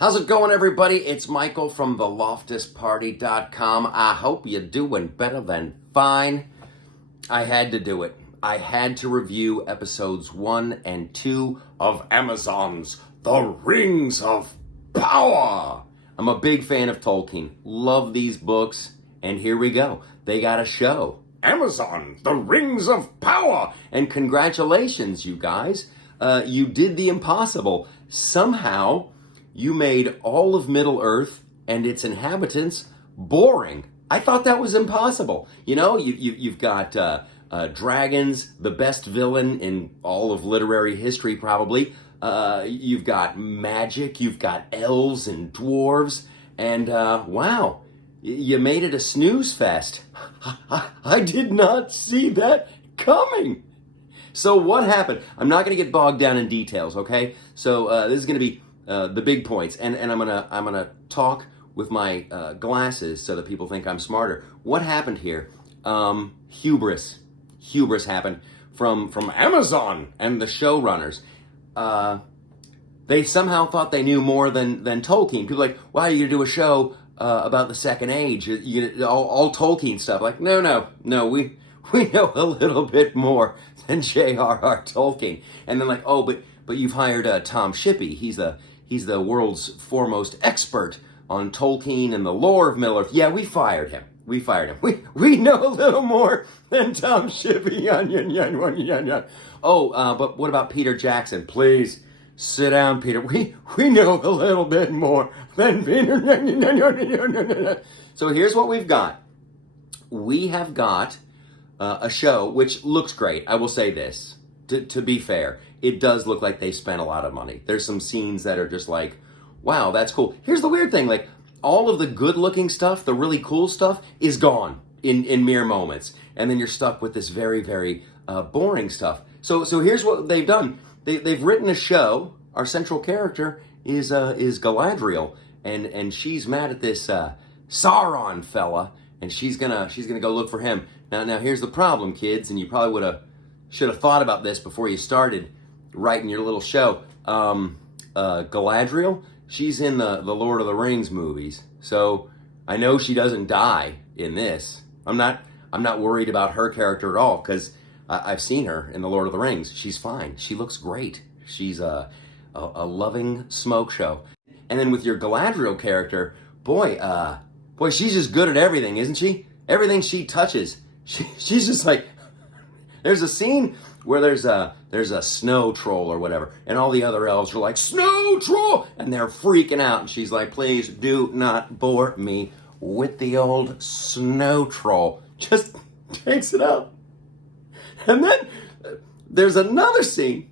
How's it going, everybody? It's Michael from the LoftusParty.com. I hope you're doing better than fine. I had to do it. I had to review episodes 1 and 2 of Amazon's The Rings of Power. I'm a big fan of Tolkien. Love these books. And here we go. They got a show. Amazon, The Rings of Power. And congratulations, you guys. You did the impossible. Somehow, you made all of Middle-earth and its inhabitants boring. I thought that was impossible. You know, you've got dragons, the best villain in all of literary history probably. You've got magic, you've got elves and dwarves, and wow, you made it a snooze fest. I did not see that coming. So what happened? I'm not going to get bogged down in details, okay? So this is going to be the big points, and I'm gonna talk with my glasses so that people think I'm smarter. What happened here? Hubris happened from Amazon and the showrunners. They somehow thought they knew more than Tolkien. People are like, why are you gonna do a show about the Second Age? All Tolkien stuff. Like, no, we know a little bit more than J.R.R. Tolkien. And then like, oh, but you've hired Tom Shippey. He's the world's foremost expert on Tolkien and the lore of Middle-earth. Yeah, we fired him. We know a little more than Tom Shippey. Oh, but what about Peter Jackson? Please, sit down, Peter. We know a little bit more than Peter. So here's what we've got. We have got a show which looks great. I will say this, to be fair. It does look like they spent a lot of money. There's some scenes that are just like, wow, that's cool. Here's the weird thing, like, all of the good-looking stuff, the really cool stuff, is gone in mere moments. And then you're stuck with this very, very boring stuff. So here's what they've done. They've written a show. Our central character is Galadriel, and she's mad at this Sauron fella, and she's gonna go look for him. Now here's the problem, kids, and you probably should have thought about this before you started writing your little show. Galadriel, she's in the Lord of the Rings movies, so I know she doesn't die in this. I'm not worried about her character at all, because I've seen her in the Lord of the Rings. She's fine. She looks great. She's a loving smoke show. And then with your Galadriel character, boy, she's just good at everything, isn't she? Everything she touches, she's just like. There's a scene where there's a snow troll or whatever, and all the other elves are like, snow troll, and they're freaking out, and she's like, please do not bore me with the old snow troll. Just takes it out. And then there's another scene.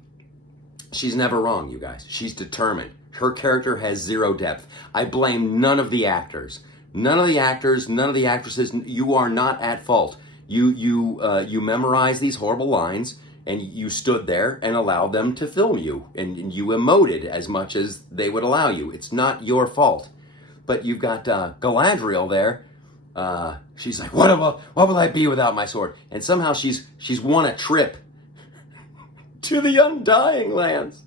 She's never wrong, you guys. She's determined. Her character has zero depth. I blame none of the actors. None of the actors, none of the actresses. You are not at fault. You memorized these horrible lines, and you stood there and allowed them to film you, and you emoted as much as they would allow you. It's not your fault. But you've got Galadriel there. She's like, what will I be without my sword? And somehow she's won a trip to the Undying Lands.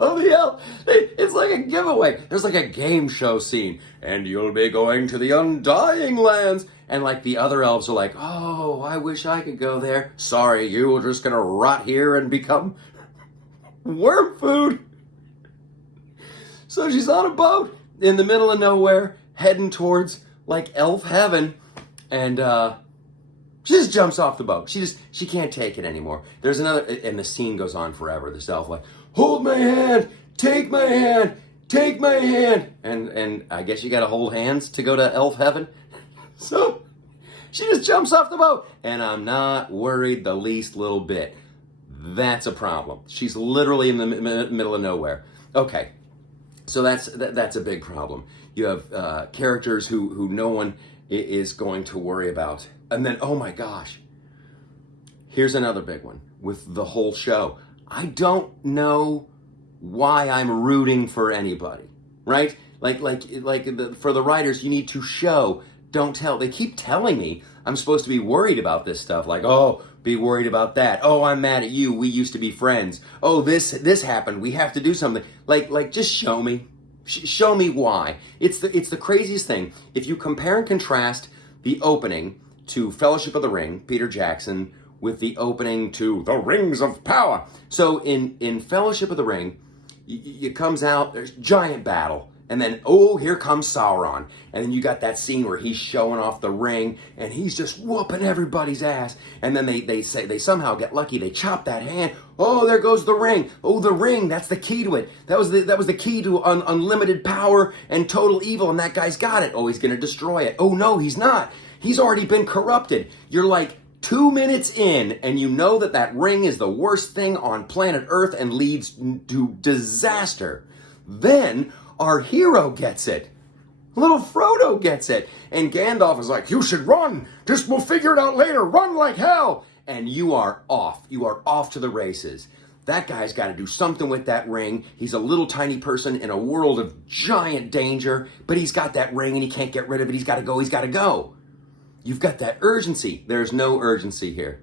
Oh, yeah, it's like a giveaway. There's like a game show scene, and you'll be going to the Undying Lands. And like the other elves are like, oh, I wish I could go there. Sorry, you were just gonna rot here and become worm food. So she's on a boat in the middle of nowhere, heading towards like elf heaven, and she just jumps off the boat. She can't take it anymore. There's another, and the scene goes on forever. This elf like, hold my hand, take my hand, take my hand, and I guess you got to hold hands to go to elf heaven. So she just jumps off the boat, and I'm not worried the least little bit. That's a problem. She's literally in the middle of nowhere. Okay, so that's a big problem. You have characters who no one is going to worry about. And then, oh my gosh, here's another big one with the whole show. I don't know why I'm rooting for anybody, right? Like for the writers, you need to show, don't tell. They keep telling me I'm supposed to be worried about this stuff. Like, oh, be worried about that. Oh, I'm mad at you. We used to be friends. Oh, this happened. We have to do something. Like just show me. Show me why. It's the craziest thing. If you compare and contrast the opening to Fellowship of the Ring, Peter Jackson, with the opening to The Rings of Power. So in Fellowship of the Ring, it comes out, there's giant battle. And then, oh, here comes Sauron. And then you got that scene where he's showing off the ring and he's just whooping everybody's ass. And then they say they somehow get lucky. They chop that hand. Oh, there goes the ring. Oh, the ring. That's the key to it. That was the key to unlimited power and total evil. And that guy's got it. Oh, he's going to destroy it. Oh, no, he's not. He's already been corrupted. You're like 2 minutes in and you know that ring is the worst thing on planet Earth and leads to disaster. Then our hero gets it. Little Frodo gets it. And Gandalf is like, you should run. Just we'll figure it out later. Run like hell. And you are off. You are off to the races. That guy's got to do something with that ring. He's a little tiny person in a world of giant danger, but he's got that ring and he can't get rid of it. He's got to go. He's got to go. You've got that urgency. There's no urgency here.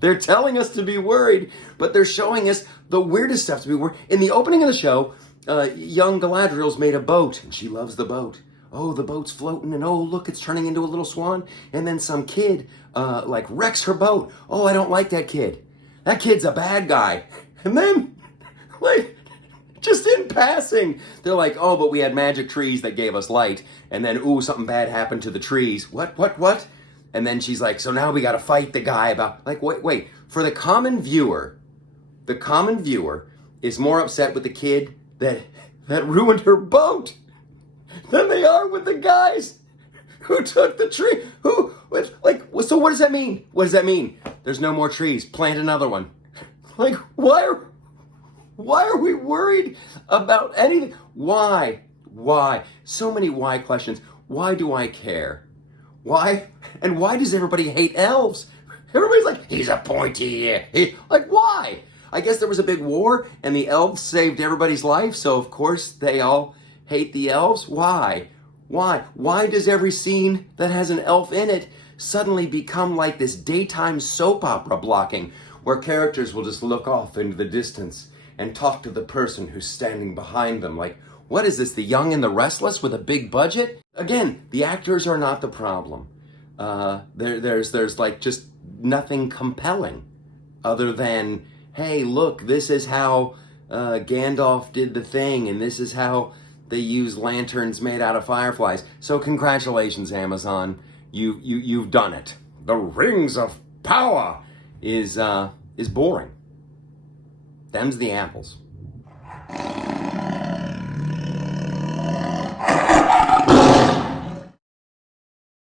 They're telling us to be worried, but they're showing us the weirdest stuff to be worried. In the opening of the show, young Galadriel's made a boat, and she loves the boat. Oh, the boat's floating, and oh, look, it's turning into a little swan. And then some kid, wrecks her boat. Oh, I don't like that kid. That kid's a bad guy. And then, just in passing, they're like, oh, but we had magic trees that gave us light. And then, ooh, something bad happened to the trees. What? And then she's like, so now we got to fight the guy about, wait. For the common viewer is more upset with the kid that ruined her boat than they are with the guys who took the tree. So what does that mean? What does that mean? There's no more trees. Plant another one. Why are we worried about anything? Why? So many why questions. Why do I care? Why? And why does everybody hate elves? Everybody's like, he's a pointy. Why? I guess there was a big war and the elves saved everybody's life, so of course they all hate the elves. Why? Why does every scene that has an elf in it suddenly become like this daytime soap opera blocking where characters will just look off into the distance and talk to the person who's standing behind them? What is this, The Young and the Restless with a big budget? Again, the actors are not the problem. There's just nothing compelling other than, hey, look, this is how Gandalf did the thing, and this is how they use lanterns made out of fireflies. So congratulations, Amazon, you've done it. The Rings of Power is boring. Them's the apples.